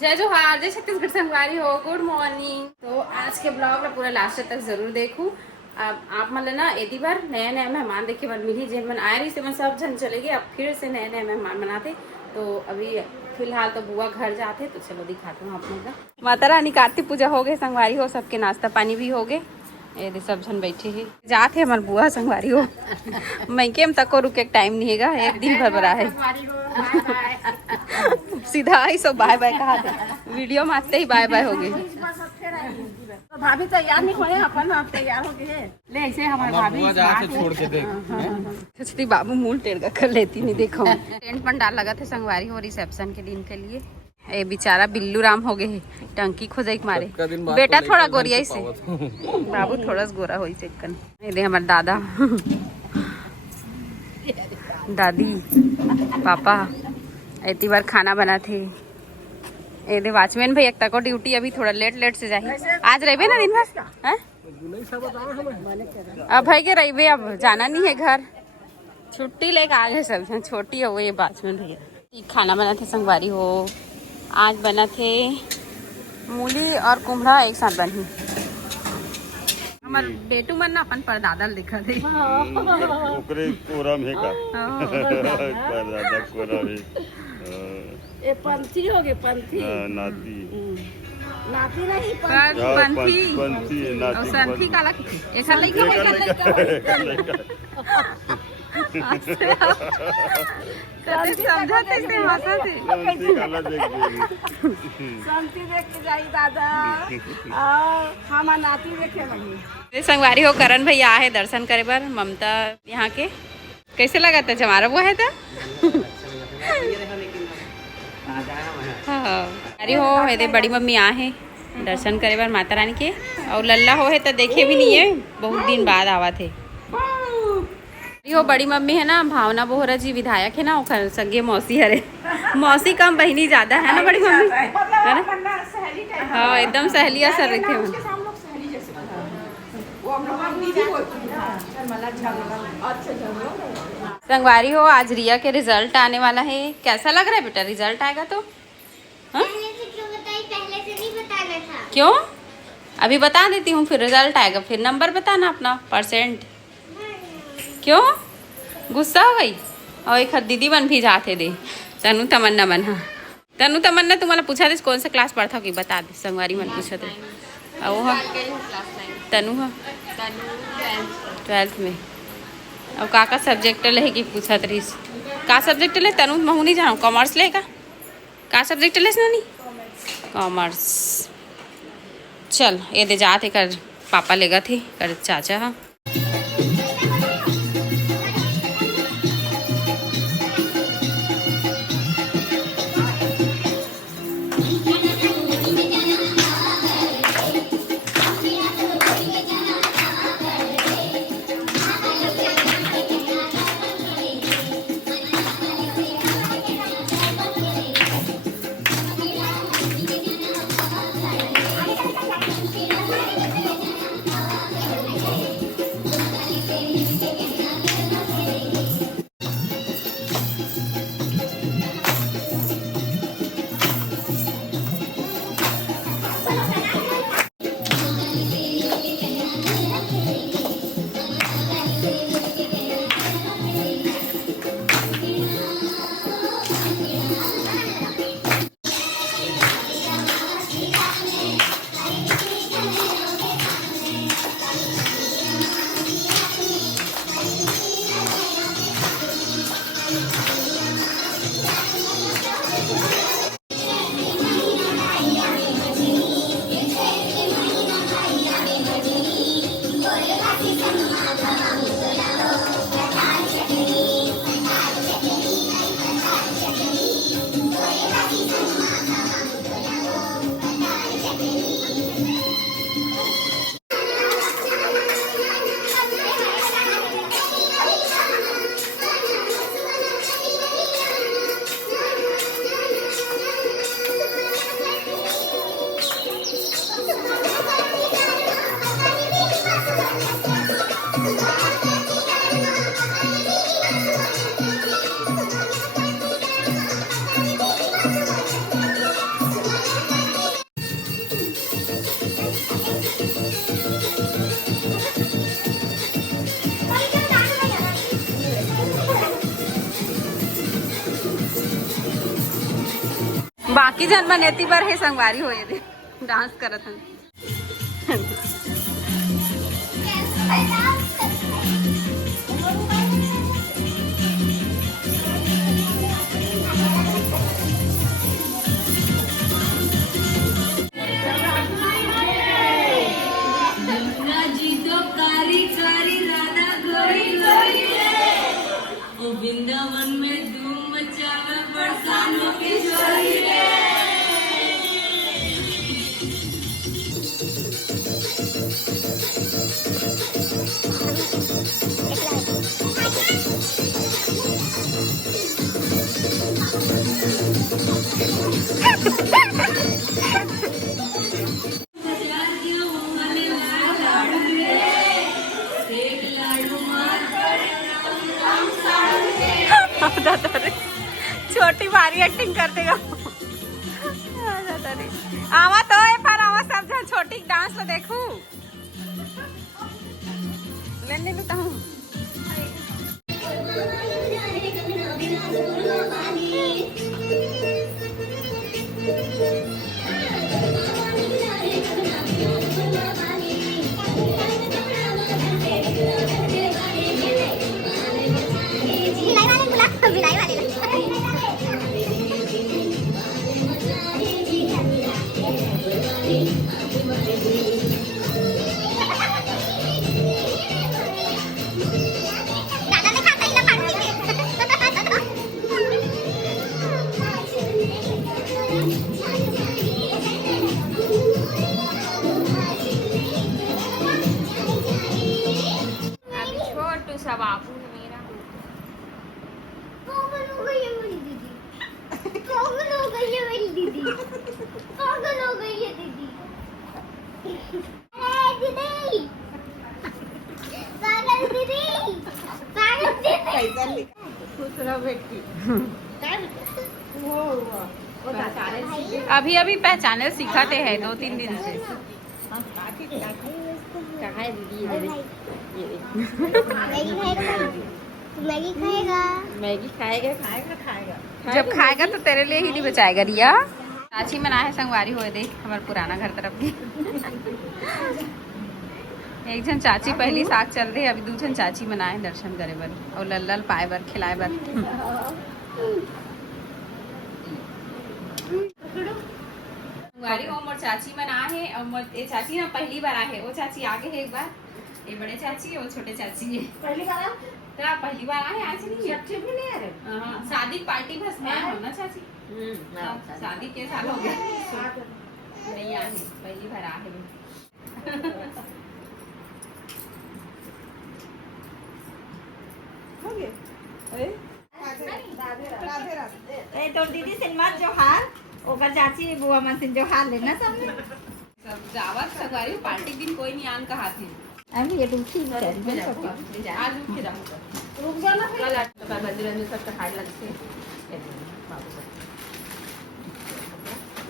जय जोहार, जय छत्तीसगढ़ संगवारी हो। Good morning. तो आज के ब्लॉग में पूरा लास्ट तक जरूर देखूं। अब आप मतलब ना एदी बार नया नया मेहमान देखे मन मिली, जिन मन आए रही से मन सब जन चले गए। अब फिर से नए नए मेहमान बनाते। तो अभी फिलहाल तो बुआ घर जाते, तो चलो दिखाते हूँ आप लोग का। माता रानी की आरती पूजा हो गए, संगवारी हो सबके नाश्ता पानी भी हो गए। ये सब जन बैठे ही जाते हमारे बुआ संगवारी हो। मैं के तक रुके टाइम नहीं है, एक दिन भर बड़ा है। सीधा ही सब बाय बाय कहा थे, वीडियो में आते ही बाय बाय हो गए। भाभी तैयार नहीं हुए, अपन आप तैयार हो गए ले ऐसे हमारे भाभी छोड़ के देख। सोचती बाबू मूल टेढ़ कर लेती नहीं। देखो टेंट पंडाल लगा थे संगवारी हो रिसेप्शन के दिन के लिए। ए बेचारा बिल्लू राम हो गए, टंकी खोजे मारे। बेटा थोड़ा गोरिया से, बाबू थोड़ा गोरा हो चिकन। ये हमारे दादा दादी पापा इतनी बार खाना बना थे। ये वॉचमैन भाई एक तक ड्यूटी अभी थोड़ा लेट से जाए। आज रहे ना दिन भर, अब भाई के रही, अब जाना नहीं है घर, छुट्टी लेके आ गए सब। छोटी है वो ये वॉचमैन भैया। खाना बना थे संगवारी हो। आज बना थे मूली और कुम्हड़ा एक साथ बनी। हमार बेटू मन ना अपन परदादा लिखा थे। ओकरे कोरा में का परदादा कोरा में ये पंथी हो गए, पंथी नाती नाती नहीं पंथी पंथी है नाती। और संथी काला ऐसा लइका कते समझाते से भाषा से पंथी काला देख संती देख के जाई दादा और हमार नाती देखे लगी। संगवारी हो करण भैया आए दर्शन करे बर ममता यहाँ के। कैसे लगा था जमारा वो है था। अरे हो है बड़ी मम्मी आ है दर्शन करे बार माता रानी के। और लल्ला हो है तो देखे भी नहीं है, बहुत दिन बाद आवा थे। हो बड़ी मम्मी है ना भावना बोहरा जी विधायक है ना, वो संगे मौसी हरे मौसी कम बहनी ज्यादा है ना बड़ी मम्मी है ना। हाँ एकदम सहेलिया सर रखे संगवारी हो। आज रिया के रिजल्ट आने वाला है। कैसा लग रहा है बेटा रिजल्ट आएगा तो? हाँ? पहले से नहीं बताना था। क्यों? अभी बता देती हूँ, फिर रिजल्ट आएगा फिर नंबर बताना अपना परसेंट। क्यों गुस्सा हो गई? और एक दीदी बन भी जाते दे तनु तमन्ना बन। हाँ तनु तमन्ना तुम्हारा पूछा थे कौन सा क्लास पढ़ता हो कि बता दे। संगवारी मन पूछा थे वो तनु हाँ 12th में। और का सब्जेक्ट ले कि पूछा तरी का सब्जेक्ट ले तनु महू नहीं जाऊँ कॉमर्स लेगा का सब्जेक्ट ले नहीं कॉमर्स। चल ये दे जाते कर पापा लेगा थे कर चाचा। हाँ कि जन्म नेती बार है संगवारी होए दे डांस करत हन। वृंदावन में धूम मचावे बरसानों की छोरी रे। छोटी भारी एक्टिंग कर देगा। आवा तो है पर आवा सब जहाँ छोटी डांस तो देखूं लेने लेता हूँ। अभी अभी पहचाने सिखाते हैं 2-3 दिन से। मैगी खाएगा। मैगी खाएगा खाएगा खाएगा। जब खाएगा तो तेरे लिए ही नहीं बचाएगा रिया। चाची मना है संगवारी होए दे हमारे पुराना घर तरफ की। एक जन चाची पहली साथ चल रही, अभी दूसरी चाची मनाए दर्शन करे बर और लल्लल पाए बर खिलाए बर। संगवारी ओम और चाची मना है और ये चाची ना पहली बार आए। वो चाची आगे है एक बार, ये बड़े चाची और छोटे चाची है पहली बार तो पहली बार आए। आज नहीं है अच्छे भी नहीं आ रहे। हाँ, शादी पार्टी बस मैं हो ना चाची। शादी के साल हो गए नहीं आए, पहली बार आए। तो दीदी सिनेमा जोहार ओकर चाची बुआ मन सिन जोहार लेना सब सब जावत सगारी पार्टी दिन कोई नहीं आन कहा थे। अभी ये रुकी आज रुक के जाऊंगा। रुक जाना कल 8 बजे में सब खाए लगते।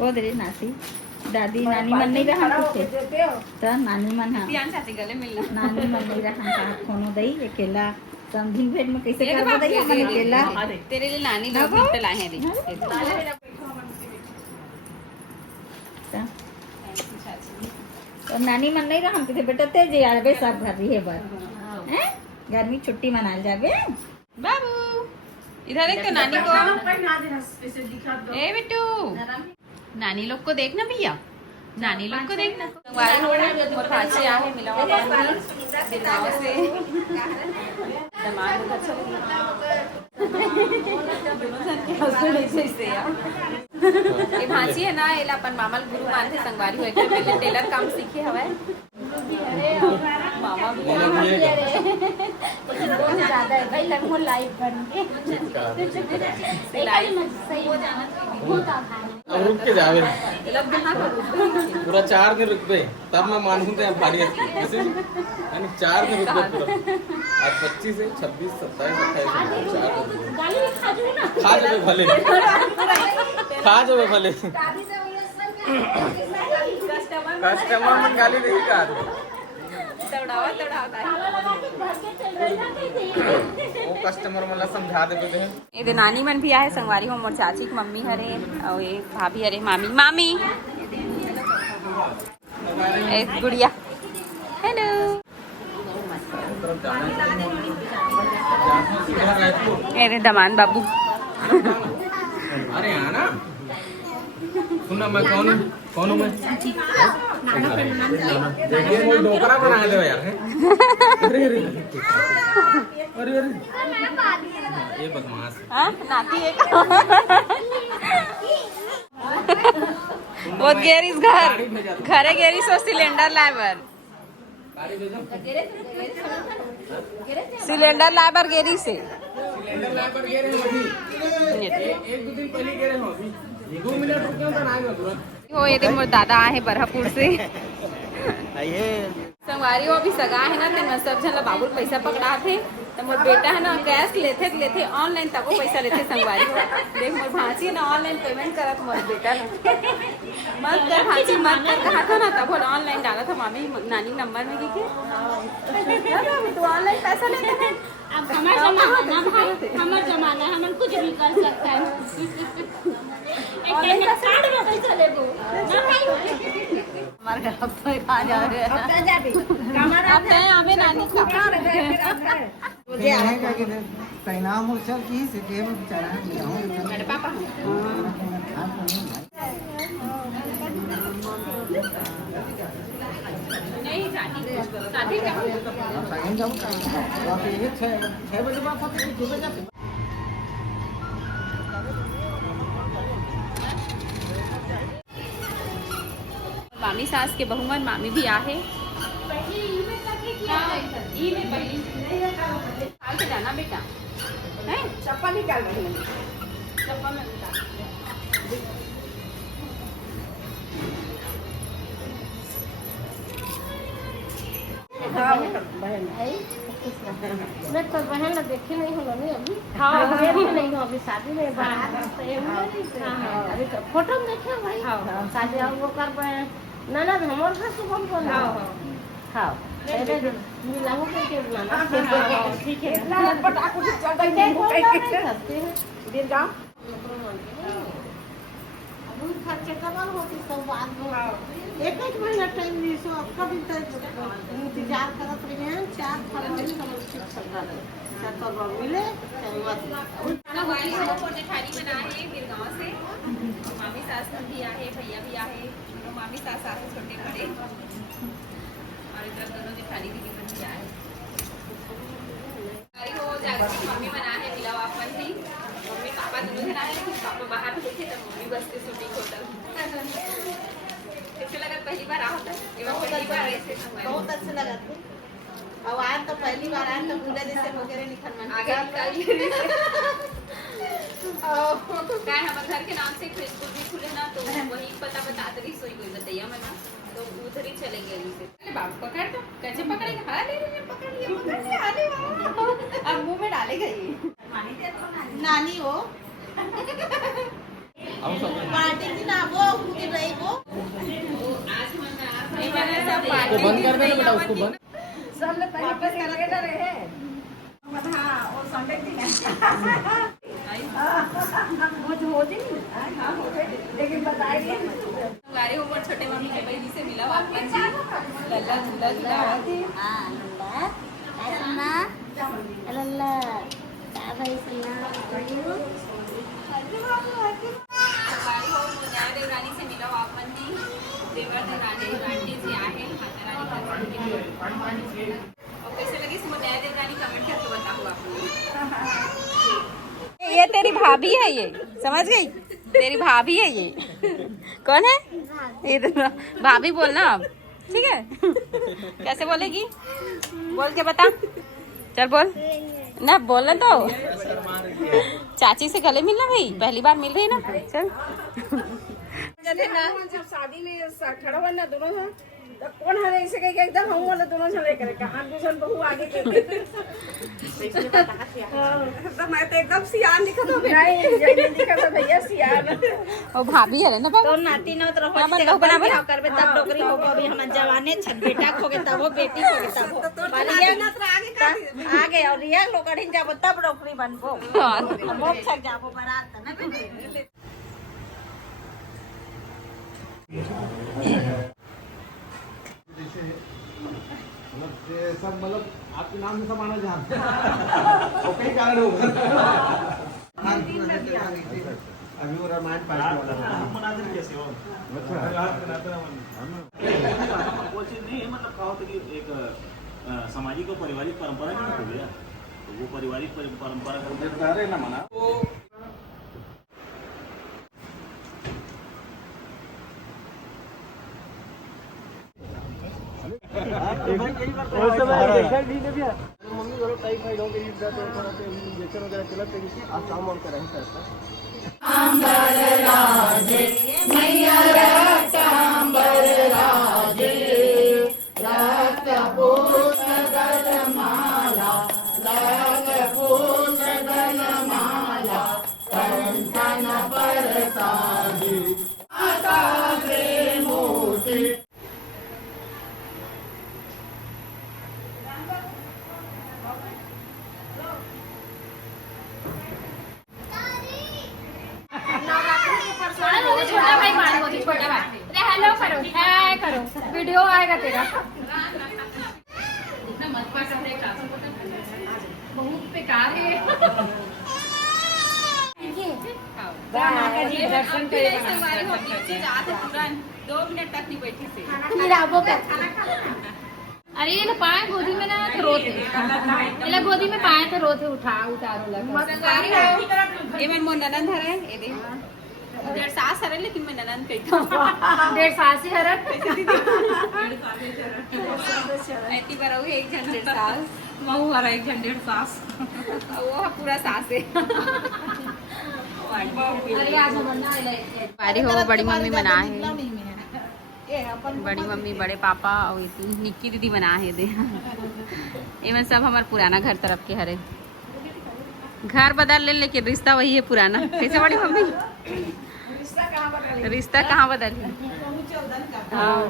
ओ दे नाती दादी नानी मन नहीं रहा कुछ तो नानी मन हां तियान चाची गले मिलना नानी मन नहीं रहा का कोनो दई अकेला समझिन भेट में कैसे कर दई हमन अकेला तेरे लिए नानी लोग गिफ्ट लाए हैं रे। और नानी मन नहीं रहा हम किथे बेटा ते जे आबे सब घर रही है बार हैं गर्मी छुट्टी मनाल जाबे। बाबू इधर देख तो नानी को। ए बिट्टू नानी लोग को देखना भैया, नानी लोग को देखना। संगवारी हो रहा है खांसी आ है मिला हुआ दिनवाओं से दमाद अच्छा ये भांची है ना एला अपन मामल गुरु मानते संगवारी हो के पहले टेलर काम सीखे हवे मामा भी बहुत ज्यादा है भाई लगो लाइव बन के सिलाई सही हो जाना बहुत आसान है। अब रुक के जावे लब कहां करूं पूरा 4 दिन रुक पे तब मैं मानूं तो पारी ऐसे यानी 4 दिन रुक पे पूरा। आज 25 है 26 27 28 4 गाली खा जो ना खा जावे भले खा जावे भले कस्टमर कस्टमर मन गाली नहीं का वो कस्टमर मतलब समझा देते थे। ये नानी मन भी आए संगवारी हो मोर चाची की मम्मी हरे और ये भाभी हरे मामी मामी ए गुड़िया हेलो मेरे दमान बाबू अरे आना सुनना मैं कौन हूँ मैं देखिए कोई डोकरा बना दो यार अरे अरे अरे अरे ये बदमाश हाँ नाती एक वो गेरिस घर है गेरिस और सिलेंडर लाइबर सिलेंडर लाइबर गेरी से सिलेंडर लाकर गए रहे अभी एक दो दिन पहले गए रहे अभी 2 मिनट रुके तो ना आएगा तुरंत हो ये मोर दादा आए बरहपुर से संगवारी हो अभी सगा है ना तेन सब जन ला बाबू पैसा पकड़ा थे तो मोर बेटा है ना कैश लेते ऑनलाइन तक पैसा लेते संगवारी हो देख मोर भांची है ना ऑनलाइन पेमेंट करत मोर बेटा ना मत कर भांची मत कर कहा था ना तब बोल ऑनलाइन डाला था मामी नानी नंबर में की तू ऑनलाइन पैसा लेते हैं अब हमारा जमाना भाई हमारा जमाना हम कुछ भी कर सकता है एक कार्ड में पैसा लेबो ना भाई हमारे घर अब तो आ जा रहे अब तो जा भी कमरा अब तो हमें नानी का मुझे रहेगा कि परिणाम हो चल की से के बेचारा मेरे पापा नहीं शादी का सेकंड जाऊं बाकी ये 6 बजे बात होती है 2 बजे जाते मामी सास के बहुमन मामी भी आहे हाल से जाना बेटा है चप्पल निकाल रही है चप्पल में निकाल मैं तो बहन ना देखे नहीं हो नहीं अभी हाँ मैं भी नहीं हूँ अभी शादी में बाहर अभी तो फोटो में देखे भाई शादी अब वो कर पाए ना ना हमारे घर से कौन कौन खाओ मिलाऊं करके बनाना ठीक है इतना पटाखा से चल रही है दिन गांव दूध खर्चे करल होती सब बात एक महीना टाइम ली सो अब कभी तक इंतजार करत रहे हैं 4 फरवरी हम फिक्स कर रहे हैं तो मिले संगवारी हो मोर जेठानी बना है गिरगांव से मामी सास भी आहे भैया भी आहे और मामी सास आए छोटे बड़े और इधर दोनों जेठानी दीदी बन के आए संगवारी हो जागृति मम्मी बना है मिला वापन भी मम्मी पापा दोनों जन आए लेकिन पापा बाहर थे तो मम्मी बस के शूटिंग होटल कैसे लगा पहली बार आओ था ये पहली बार आए थे बहुत अच्छा लगा अब आए तो पहली बार आए तो पूरा जैसे वगैरह निकल मन आगे निकल काय हम घर के नाम से स्कूल भी खुले ना तो वही पता बताते रही सोई कोई बताइए मैं ना तो उधर ही चले गए अरे बाबू पकड़ तो कैसे पकड़ेगा हाँ ले पकड़ लिया अरे अब मुंह में डालेगा ये नानी हो पार्टी की ना वो खुद रही वो आज मैंने सब उसको बंद कर देना बेटा उसको बंद सब लोग पहले पैसे लगे ना रहे हाँ वो संडे थी वो जो होती हाँ होते लेकिन बताएंगे गाड़ी ऊपर छोटे मम्मी के बहनी से मिला वापस लल्ला झूला झूला थे गाड़ी हो न्याय देवरानी से मिला वापस जी देवर देवरानी आंटी जी आहे और कैसे लगी इसमें न्याय देवरानी कमेंट करके बताओ आप ये तेरी भाभी है ये समझ गई तेरी भाभी है ये कौन है इधर भाभी बोलना अब ठीक है कैसे बोलेगी बोल के बता चल बोल ना बोलना तो चाची से गले मिलना भाई पहली बार मिल रही ना चल जब शादी में खड़ा हुआ ना दोनों तो कौन हरे ऐसे कह के एकदम हम वाला दोनों चले करे कहां दूसर बहु आगे के तो मैं तो एकदम सियान दिखा दो नहीं जैसे दिखा दो भैया सियान और भाभी है ना तो नाती न तो रहो से बराबर करबे तब डोकरी होगो अभी हम जवाने छत बेटा खोगे तब वो बेटी खोगे तब मारिया ना तो आगे का आगे और रिया लोकड़िन जाबो तब डोकरी बनबो हम छक जाबो बारात ना मतलब ये सब मतलब आपके नाम से सब आना चाहते हैं और कई कारण होगा अभी वो रामायण पाठ वाला मनाते कैसे हो वो चीज नहीं है मतलब कहा होता कि एक सामाजिक और पारिवारिक परंपरा नहीं हो गया तो वो पारिवारिक परंपरा का ना मना वो मम्मी बोलो टाइफाइड हो गई इंजेक्शन वगैरह चला तो आसाम और कर रहे हैं छोटा भाई मान मोदी छोटा भाई हेलो करो हाय करो वीडियो आएगा तेरा बहुत बेकार है दर्शन तुरंत 2 मिनट तक नहीं बैठी से फिर आपको अरे ये पाए गोदी में ना तो रोते पहले गोदी में पाए तो रोते उतारो लगा ये मैं मोर ननंद हरे ये दे 1.5 सास हरे लेकिन मैं ननंद कहता हूँ 1.5 साल से हरत ऐती बार हुई 1 जन 1.5 सास महू हरा 1 घंटे सास वो पूरा सास है अरे आज बनना है बारी हो बड़ी मम्मी बना है बड़ी मम्मी बड़े पापा और निक्की दीदी बना है दे ये में सब हमारे पुराना घर तरफ के हरे घर बदल ले लेकिन रिश्ता वही है पुराना कैसे बड़ी मम्मी रिश्ता कहाँ बदल हाँ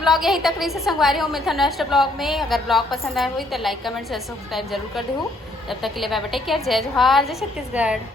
ब्लॉग यही तक से संगवारी हूँ मिलता नेक्स्ट ब्लॉग में। अगर ब्लॉग पसंद आए हुई तो लाइक कमेंट शेयर सब्सक्राइब जरूर कर दू। तब तक के लिए बाय बाय टेक केयर। जय जोहार जय छत्तीसगढ़।